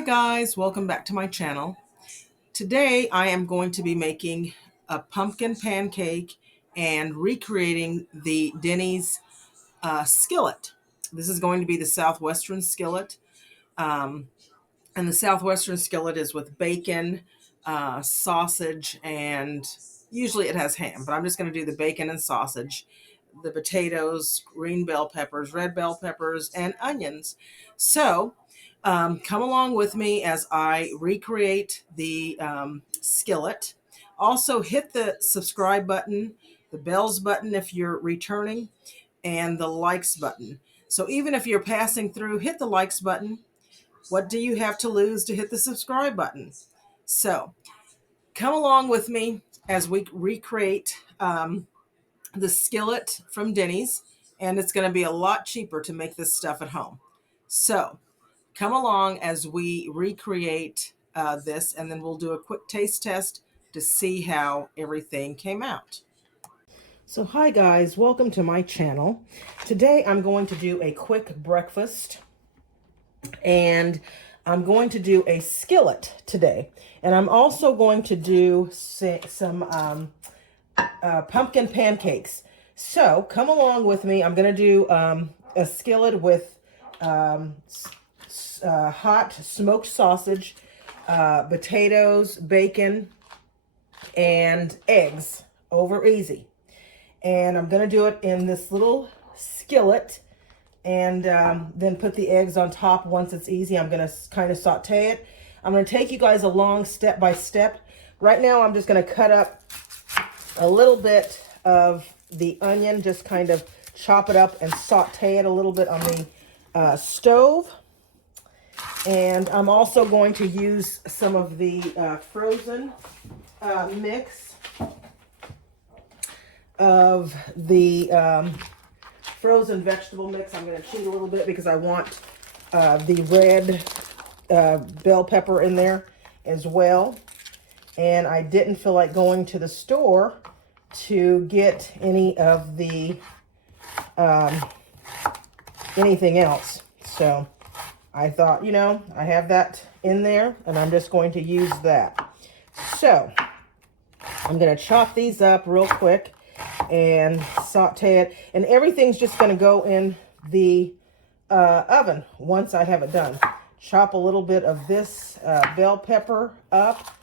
Hi guys, welcome back to my channel. Today I am going to be making a pumpkin pancake and recreating the Denny's skillet. This is going to be the Southwestern skillet. Um, and the Southwestern skillet is with bacon, sausage, and usually it has ham, but I'm just going to do the bacon and sausage, the potatoes, green bell peppers, red bell peppers, and onions. So come along with me as I recreate the skillet. Also hit the subscribe button, the bells button if you're returning, and the likes button. So even if you're passing through, hit the likes button. What do you have to lose to hit the subscribe button? So come along with me as we recreate the skillet from Denny's, and it's going to be a lot cheaper to make this stuff at home. So come along as we recreate this, and then we'll do a quick taste test to see how everything came out. So hi guys, welcome to my channel. Today I'm going to do a quick breakfast, and I'm going to do a skillet today. And I'm also going to do some pumpkin pancakes. So come along with me. I'm going to do a skillet with hot smoked sausage, potatoes, bacon, and eggs over easy. And I'm going to do it in this little skillet, and then put the eggs on top once it's easy. I'm going to kind of saute it. I'm going to take you guys along step by step. Right now I'm just going to cut up a little bit of the onion, just kind of chop it up and saute it a little bit on the stove. And I'm also going to use some of the frozen mix of the frozen vegetable mix. I'm going to cheat a little bit because I want the red bell pepper in there as well. And I didn't feel like going to the store to get any of the anything else. So I thought, you know, I have that in there and I'm just going to use that. So I'm going to chop these up real quick and saute it, and everything's just going to go in the oven once I have it done. Chop a little bit of this bell pepper up,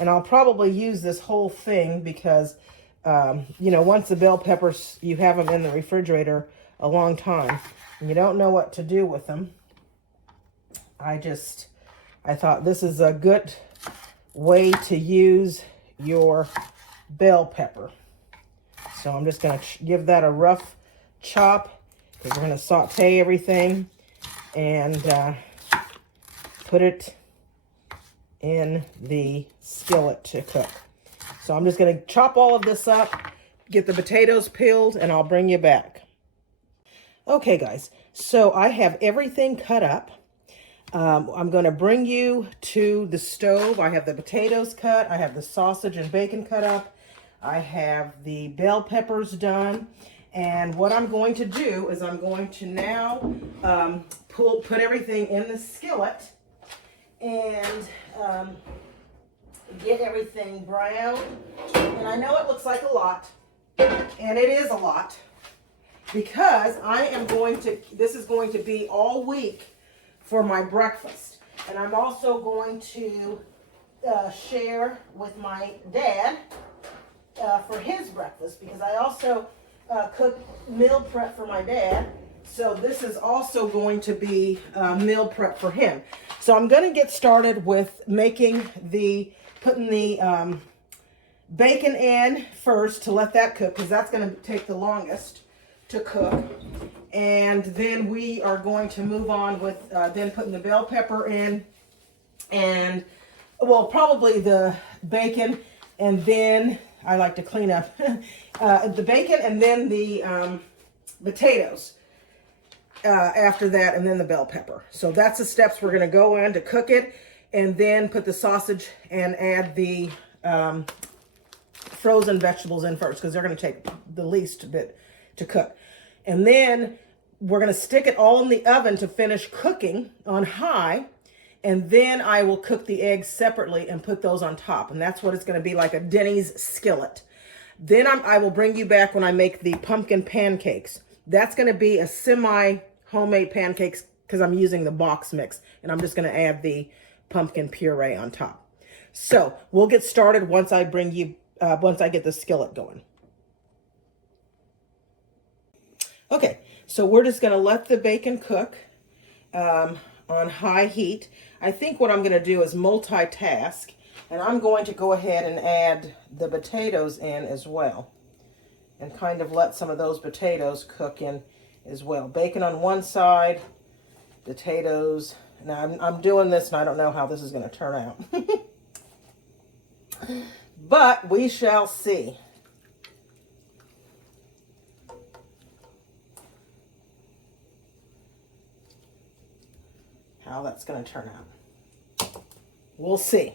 and I'll probably use this whole thing because you know, once the bell peppers, you have them in the refrigerator a long time and you don't know what to do with them. I thought this is a good way to use your bell pepper. So I'm just going to give that a rough chop because we're going to saute everything and put it in the skillet to cook. So I'm just going to chop all of this up, get the potatoes peeled, and I'll bring you back. Okay guys, so I have everything cut up. I'm going to bring you to the stove. I have the potatoes cut. I have the sausage and bacon cut up. I have the bell peppers done. And what I'm going to do is I'm going to now put everything in the skillet and get everything browned. And I know it looks like a lot, and it is a lot, because I am going to, this is going to be all week for my breakfast. And I'm also going to share with my dad for his breakfast, because I also cook meal prep for my dad. So this is also going to be meal prep for him. So I'm going to get started with making putting the bacon in first to let that cook, because that's going to take the longest to cook. And then we are going to move on with then putting the bell pepper in, and well, probably the bacon, and then I like to clean up the bacon, and then the potatoes after that, and then the bell pepper. So that's the steps we're going to go in to cook it, and then put the sausage and add the frozen vegetables in first, because they're going to take the least bit to cook. And then we're going to stick it all in the oven to finish cooking on high. And then I will cook the eggs separately and put those on top. And that's what it's going to be, like a Denny's skillet. Then I will bring you back when I make the pumpkin pancakes. That's going to be a semi-homemade pancakes because I'm using the box mix. And I'm just going to add the pumpkin puree on top. So we'll get started once I bring you, once I get the skillet going. Okay, so we're just going to let the bacon cook on high heat. I think what I'm going to do is multitask, and I'm going to go ahead and add the potatoes in as well and kind of let some of those potatoes cook in as well. Bacon on one side, potatoes. Now I'm doing this and I don't know how this is going to turn out. But we shall see. How that's going to turn out. We'll see.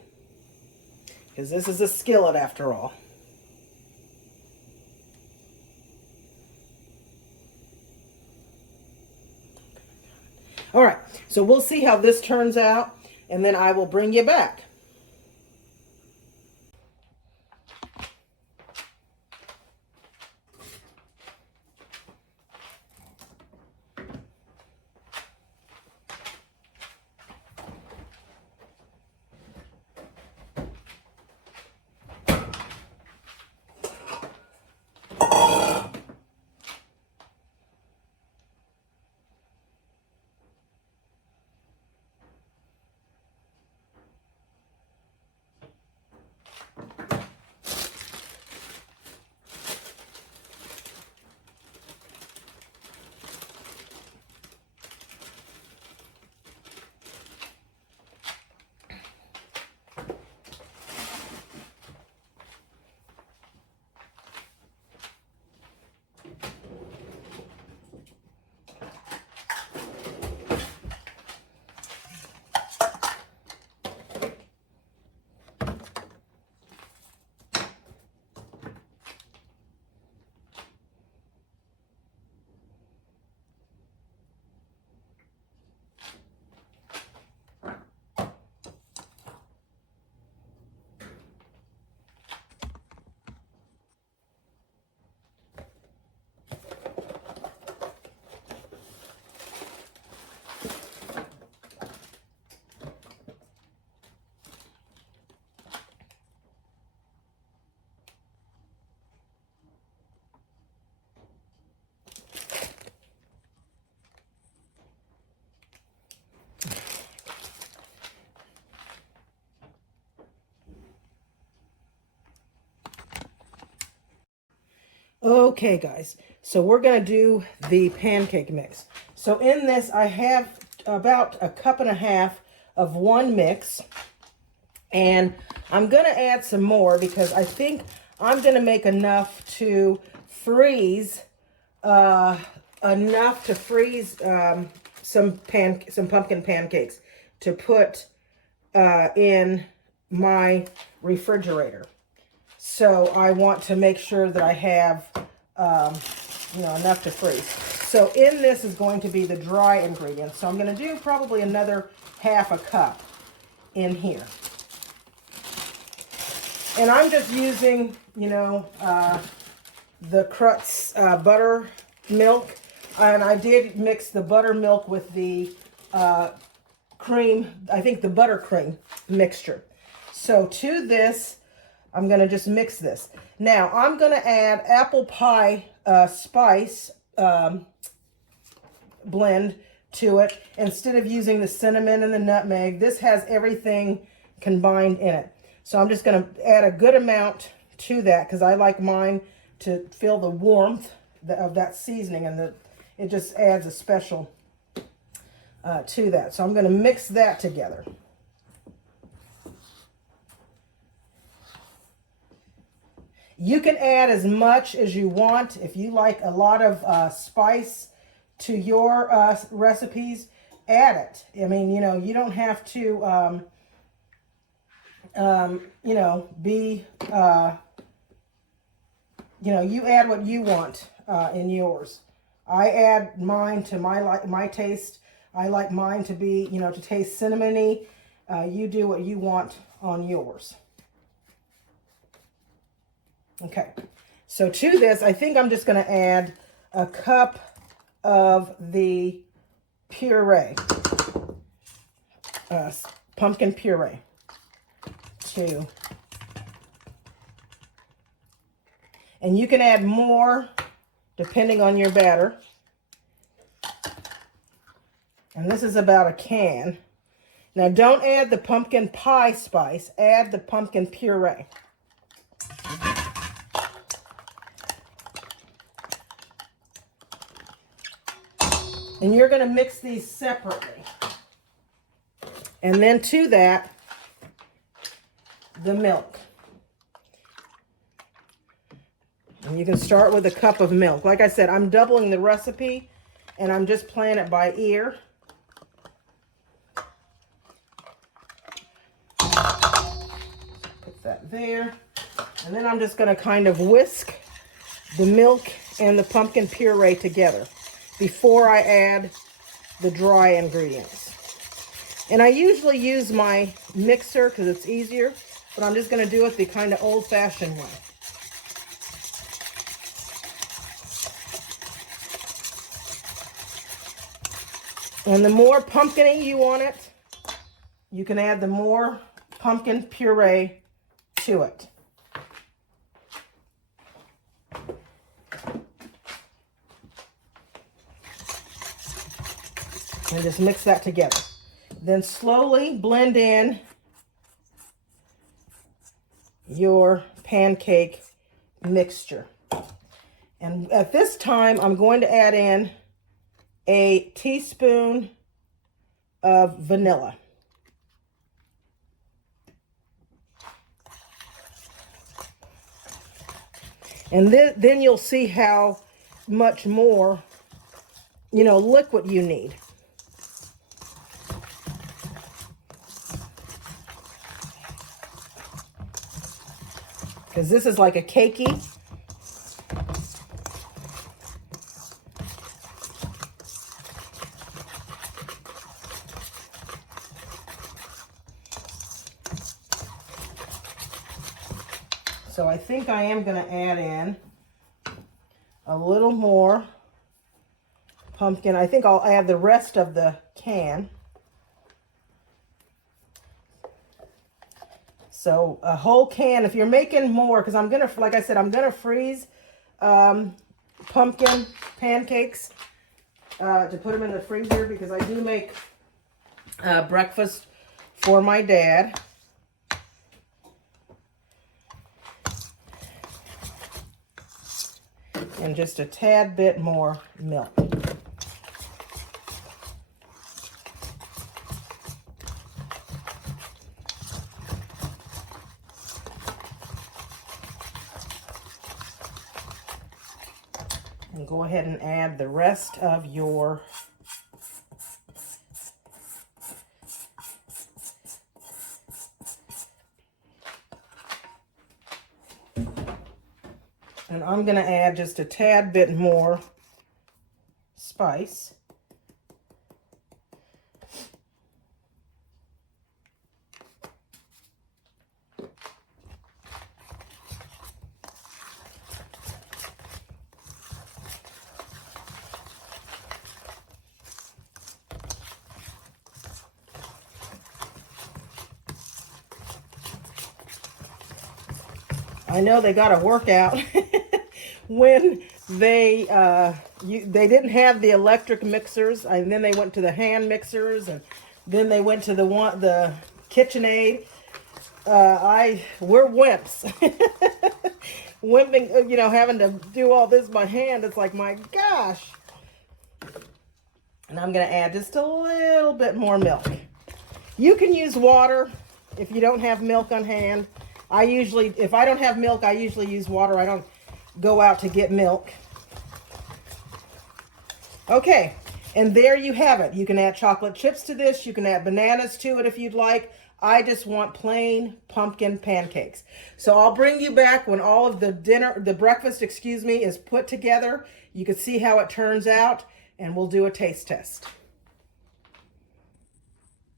Because this is a skillet after all. All right, so we'll see how this turns out, and then I will bring you back. Okay, guys, so we're going to do the pancake mix. So in this, I have about 1.5 cups of one mix, and I'm going to add some more because I think I'm going to make enough to freeze, some pumpkin pancakes to put in my refrigerator. So I want to make sure that I have, enough to freeze. So in this is going to be the dry ingredients. So I'm going to do probably another 1/2 cup in here. And I'm just using, the Crutz buttermilk. And I did mix the buttermilk with the cream, I think the buttercream mixture. So to this, I'm going to just mix this. Now, I'm going to add apple pie spice blend to it. Instead of using the cinnamon and the nutmeg, this has everything combined in it. So I'm just going to add a good amount to that because I like mine to feel the warmth of that seasoning, and it just adds a special to that. So I'm going to mix that together. You can add as much as you want. If you like a lot of spice to your recipes, add it. I mean, you don't have to, you add what you want in yours. I add mine to my taste. I like mine to be, you know, to taste cinnamony. You do what you want on yours. Okay, so to this, I think I'm just going to add a cup of the puree, pumpkin puree, too. And you can add more depending on your batter. And this is about a can. Now don't add the pumpkin pie spice, add the pumpkin puree. And you're going to mix these separately. And then to that, the milk. And you can start with a cup of milk. Like I said, I'm doubling the recipe and I'm just playing it by ear. Put that there. And then I'm just going to kind of whisk the milk and the pumpkin puree together before I add the dry ingredients. And I usually use my mixer because it's easier, but I'm just going to do it the kind of old-fashioned way. And the more pumpkin-y you want it, you can add the more pumpkin puree to it. And just mix that together. Then slowly blend in your pancake mixture. And at this time, I'm going to add in a teaspoon of vanilla. And then you'll see how much more, you know, liquid you need. Because this is like a cakey. So I think I am going to add in a little more pumpkin. I think I'll add the rest of the can. So a whole can, if you're making more, because I'm going to, like I said, I'm going to freeze pumpkin pancakes to put them in the freezer because I do make breakfast for my dad. And just a tad bit more milk. And go ahead and add the rest of your and I'm going to add just a tad bit more spice. I know they got to work out when they didn't have the electric mixers, and then they went to the hand mixers, and then they went to the KitchenAid. We're wimps. Wimping, you know, having to do all this by hand. It's like, my gosh. And I'm going to add just a little bit more milk. You can use water if you don't have milk on hand. If I don't have milk, I usually use water. I don't go out to get milk. Okay, and there you have it. You can add chocolate chips to this. You can add bananas to it if you'd like. I just want plain pumpkin pancakes. So I'll bring you back when all of the breakfast, is put together. you can see how it turns out, and we'll do a taste test.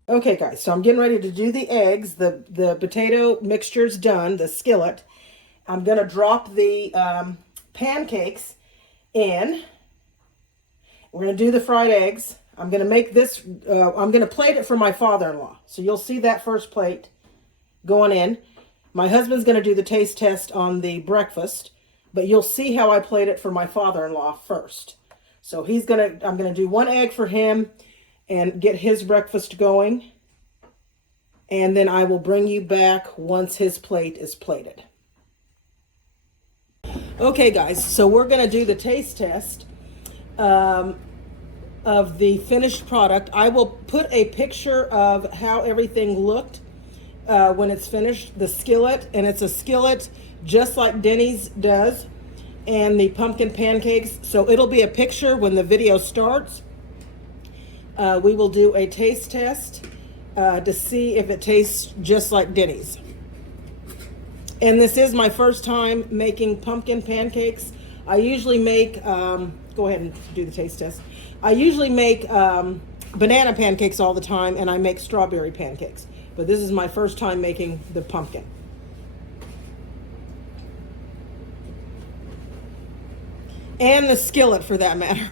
Okay guys, so I'm getting ready to do the eggs. The potato mixture's done, the skillet. I'm gonna drop the pancakes in. We're gonna do the fried eggs. I'm gonna make this, I'm gonna plate it for my father-in-law. So you'll see that first plate going in. My husband's gonna do the taste test on the breakfast, but you'll see how I plate it for my father-in-law first. So I'm gonna do one egg for him and get his breakfast going. And then I will bring you back once his plate is plated. Okay guys, so we're gonna do the taste test of the finished product. I will put a picture of how everything looked when it's finished, the skillet, and it's a skillet just like Denny's does, and the pumpkin pancakes. So it'll be a picture when the video starts. We will do a taste test to see if it tastes just like Denny's. And this is my first time making pumpkin pancakes. I usually make, go ahead and do the taste test. I usually make banana pancakes all the time, and I make strawberry pancakes. But this is my first time making the pumpkin. And the skillet, for that matter.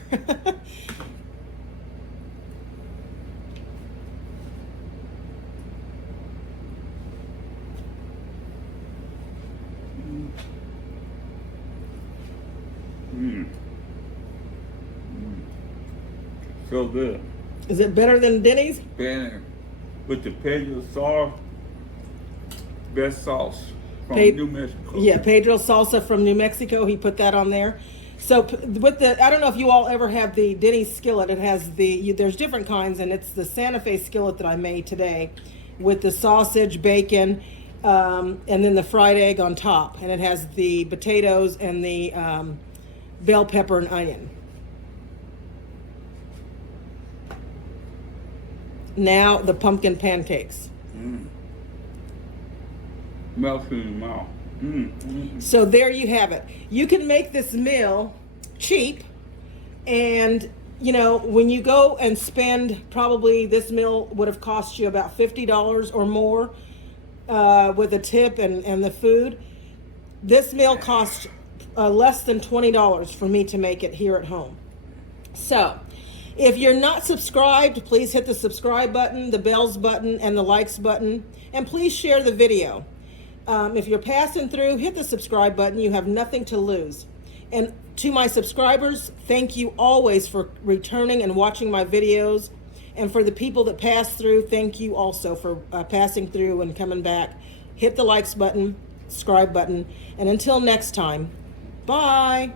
So good. Is it better than Denny's? Better. With the Pedro sauce, best sauce from New Mexico. Yeah, Pedro salsa from New Mexico. He put that on there. So with the, I don't know if you all ever have the Denny's skillet. It has there's different kinds, and it's the Santa Fe skillet that I made today with the sausage, bacon, and then the fried egg on top. And it has the potatoes and the bell pepper and onion. Now the pumpkin pancakes. Melts in your mouth. So there you have it. You can make this meal cheap, and you know, when you go and spend, probably this meal would have cost you about $50 or more with a tip and the food. This meal cost less than $20 for me to make it here at home. So if you're not subscribed, please hit the subscribe button, the bells button, and the likes button, and please share the video. If you're passing through, hit the subscribe button. You have nothing to lose. And to my subscribers, thank you always for returning and watching my videos. And for the people that pass through, thank you also for passing through and coming back. Hit the likes button, subscribe button, and until next time, bye.